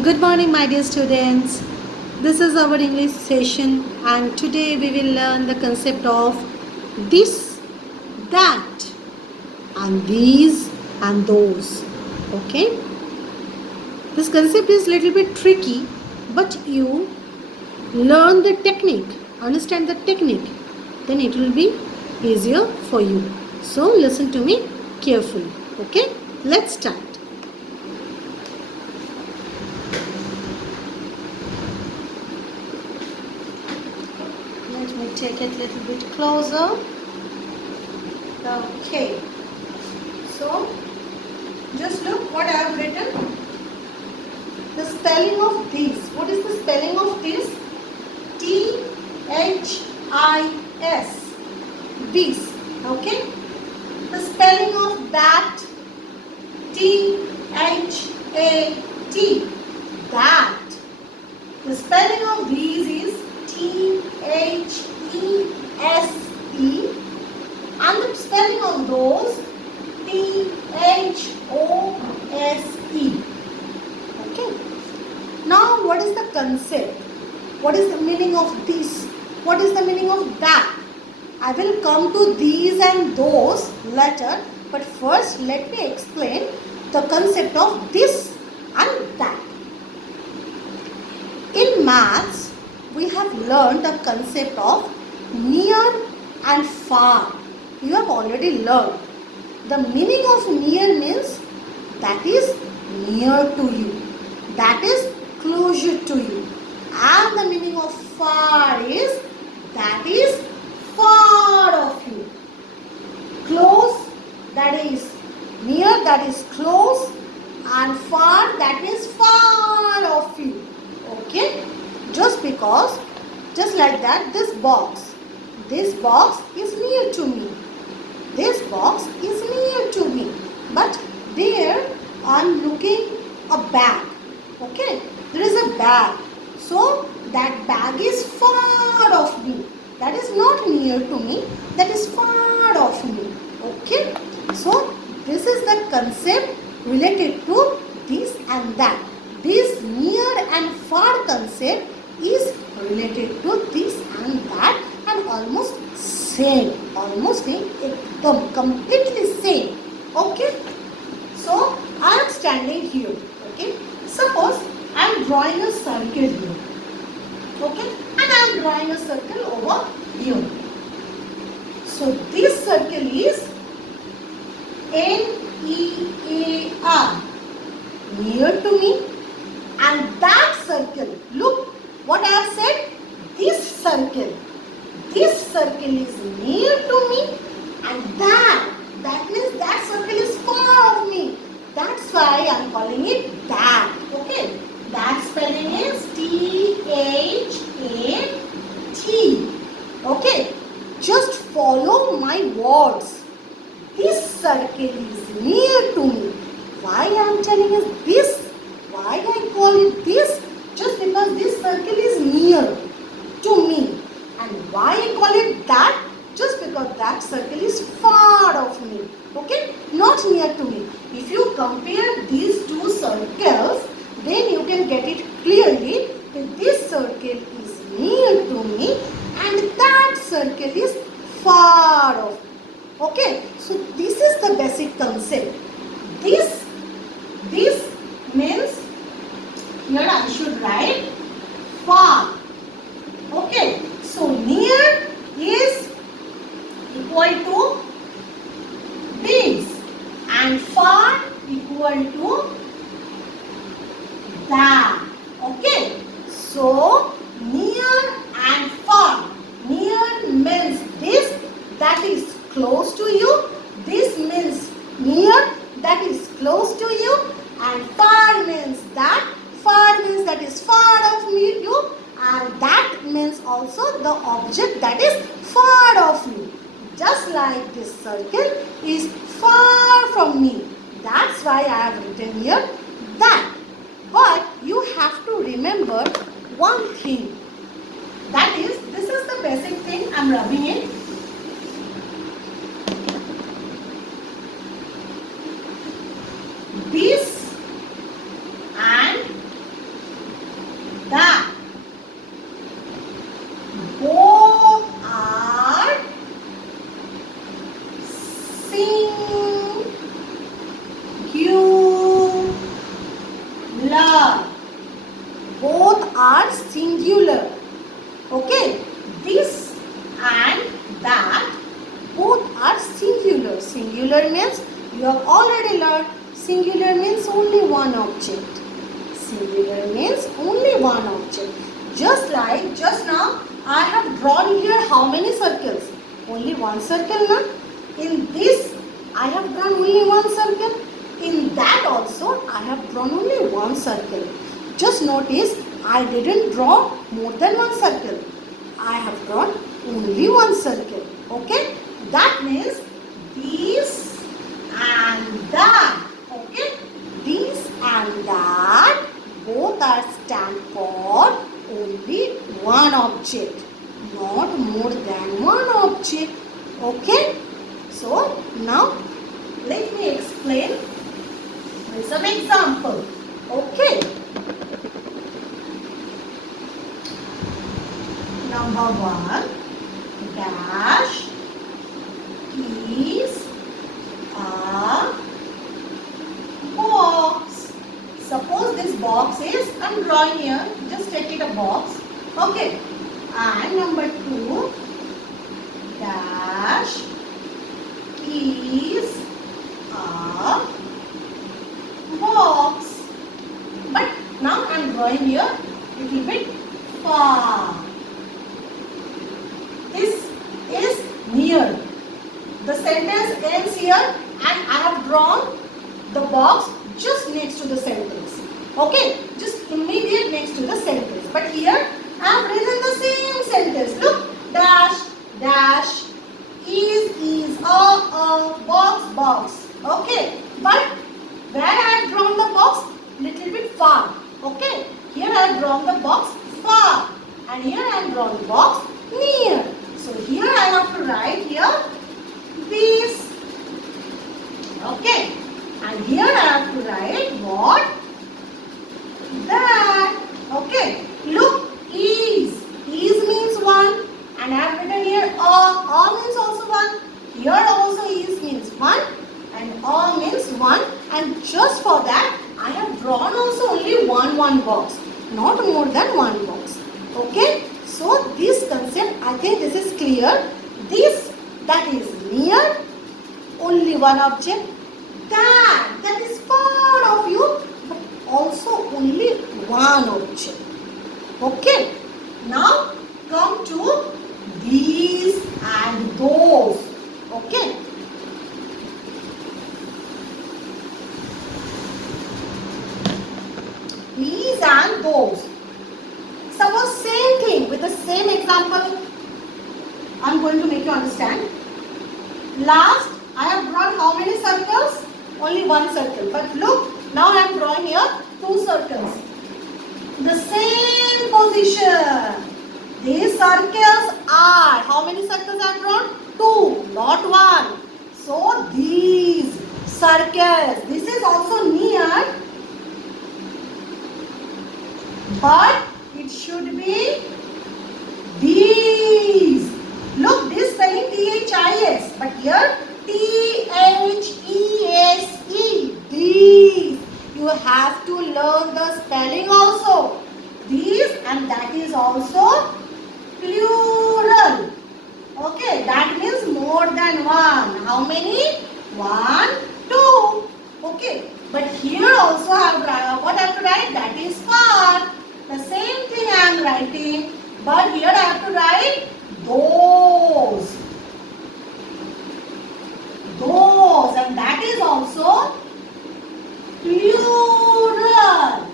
Good morning, my dear students. This is our English session, and today we will learn the concept of this, that, and these, and those. Okay, this concept is little bit tricky, but you learn the technique, understand the technique, then it will be easier for you. So, listen to me carefully. Okay, let's start. Let me take it a little bit closer. Okay. So, just look what I have written. The spelling of this. What is the spelling of this? T-H-I-S. This. Okay. The spelling of that. T-H-A-T. That. The spelling of these is T-H-E-S-E. And the spelling of those, T-H-O-S-E. Okay. Now, what is the concept? What is the meaning of this? What is the meaning of that? I will come to these and those later. But first, let me explain the concept of this and that. In maths, we have learned the concept of near and far. You have already learned. The meaning of near means that is near to you. That is closer to you. And the meaning of far is that is far of you. Close, that is near, that is close. And far, that is far of you. Okay? Just because, just like that, this box is near to me. This box is near to me. But there I am looking a bag. Okay? There is a bag. So that bag is far off me. That is not near to me. That is far off me. Okay? So this is the concept related to this and that. This near and far concept is related to this and that and almost same. Almost completely same. Okay? So I am standing here. Okay? Suppose I am drawing a circle here. Okay? And I am drawing a circle over here. So this circle is NEAR, near to me, and that circle, look what I have said, this circle is near to me, and that means that circle is far of me. That's why I am calling it that. Okay, that spelling is T-H-A-T. Okay, just follow my words. This circle is near to me. Why I am telling you this? Why I call it this? Just because this circle is near to me. And why I call it that? Just because that circle is far of me. Okay? Not near to me. If you compare these two circles, then you can get it clearly that this circle is near to me and that circle is far off. Okay, so this is the basic concept. This means, here I should write far. Okay, so near is equal to this and far equal to that. Okay, so near and far. Near means this, that is close to you. This means near, that is close to you, and far means that is far of me, you, and that means also the object that is far of you. Just like this circle is far from me. That's why I have written here that. But you have to remember one thing. That is, this is the basic thing I am rubbing it. This and are singular. Okay, this and that both are singular. Singular means you have already learned. Singular means only one object. Singular means only one object. Just like just now I have drawn here how many circles? Only one circle, na? In this I have drawn only one circle. In that also I have drawn only one circle. Just notice I didn't draw more than one circle. I have drawn only one circle. Okay? That means this and that. Okay? This and that both are stand for only one object, not more than one object. Okay? So now let me explain with some example. Okay? Number 1, dash is a box. Suppose this box is, I'm drawing here, just take it a box. Okay. And number 2, dash is a box. But now I'm drawing here little bit far. This is near. The sentence ends here and I have drawn the box just next to the sentence. Okay, just immediate next to the sentence. But here I have written the same sentence. Look, dash, dash, is, box. Okay, but where I have drawn the box? Little bit far. Okay, here I have drawn the box far and here I have drawn the box near. So here I have to write here this. Okay. And here I have to write what? That. Okay. Look, is. Is means one. And I have written here a means also one. Here also is means one. And a means one. And just for that, I have drawn also only one box. Not more than one box. Okay. So this concept, I think this is clear. This, that is near, only one object. That is far of you, but also only one object. Okay. Now come to these and those. Okay. These and those. Suppose same thing with the same example. I am going to make you understand. Last, I have drawn how many circles? Only one circle. But look, now I am drawing here 2 circles. The same position. These circles are, how many circles I have drawn? 2, not 1. So these circles, this is also near, but it should be these. Look, this spelling T-H-I-S, but here T-H-E-S-E. These. You have to learn the spelling also. These, and that is also plural. Okay, that means more than one. How many? 1, 2. Okay, but here also I have, what I have to write? That is far. The same thing I am writing, but here I have to write those. Those, and that is also plural.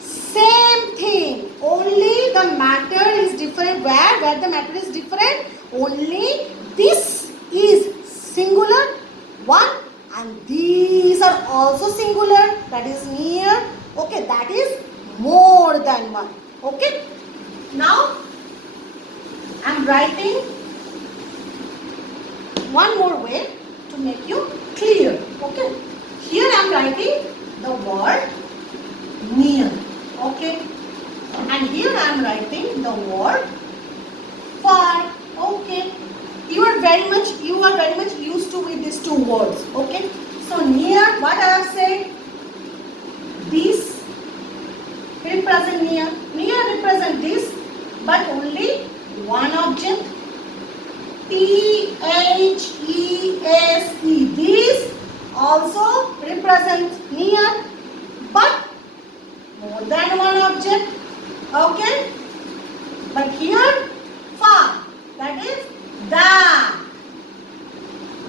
Same thing, only the matter is different. Where the matter is different? Only this is singular, one, and these are also singular, that is near. Okay, that is more than one. Okay, now I am writing one more way to make you clear. Okay, here I am writing the word near. Okay, and here I am writing the word far. Okay, you are very much used to with these 2 words. Okay, so near, what I have said, this represent near. Near T-H-E-S-E. These also represent near, but more than one object. Okay? But here, far. That is that.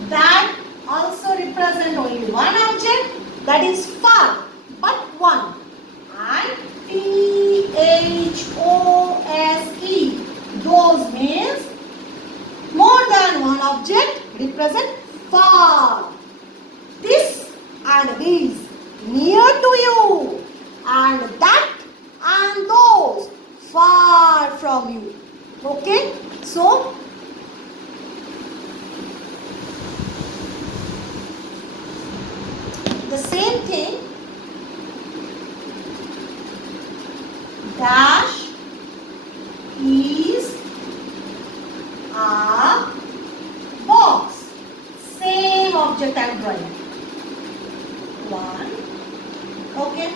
That also represent only one object. That is far, but one. And T-H-O-S-E. Those means more than one object represent far. This and these near to you, and that and those far from you. Okay? So, the same thing, dash is a box. Same object I am drawing. One. Okay.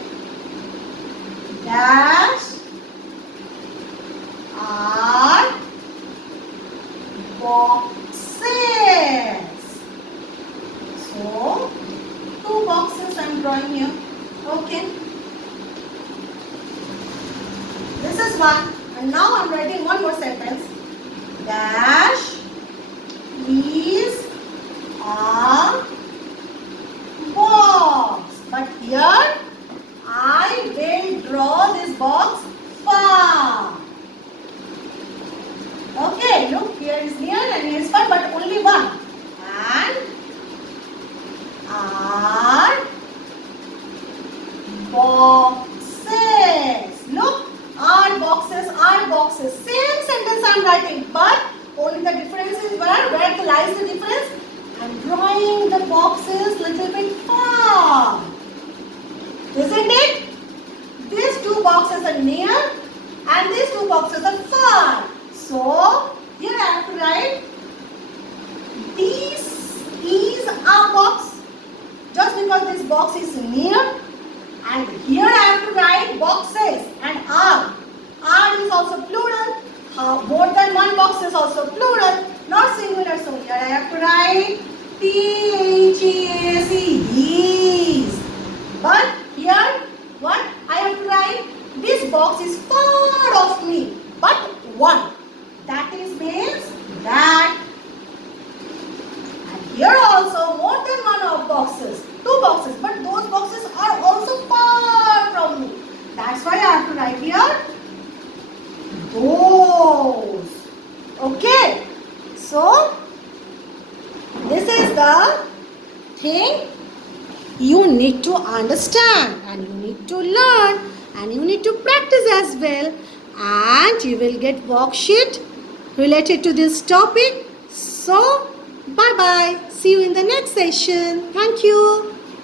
Dash are boxes. So, two boxes I am drawing here. Okay. This is one. And now I am writing one more sentence. Dash is a box. But here I will draw this box far. Okay, look, here is near and here is far, but only one. And are boxes. Look, are boxes, are boxes. Same sentence I am writing, but only the difference is where lies the difference? I am drawing the boxes little bit far. Isn't it? These two boxes are near and these two boxes are far. So, here I have to write this is a box just because this box is near, and here I have to write boxes and are. Are is also plural. More than one box is also plural, not singular. So, here I have to write T-H-E-A-C, these. But here, what I have to write? This box is far off me, but one. That is means that. And here also more than one of boxes, two boxes, but those boxes are also far from me. That's why I have to write here those. Okay. So, this is the thing you need to understand, and you need to learn, and you need to practice as well, and you will get worksheet related to this topic. So, bye bye. See you in the next session. Thank you.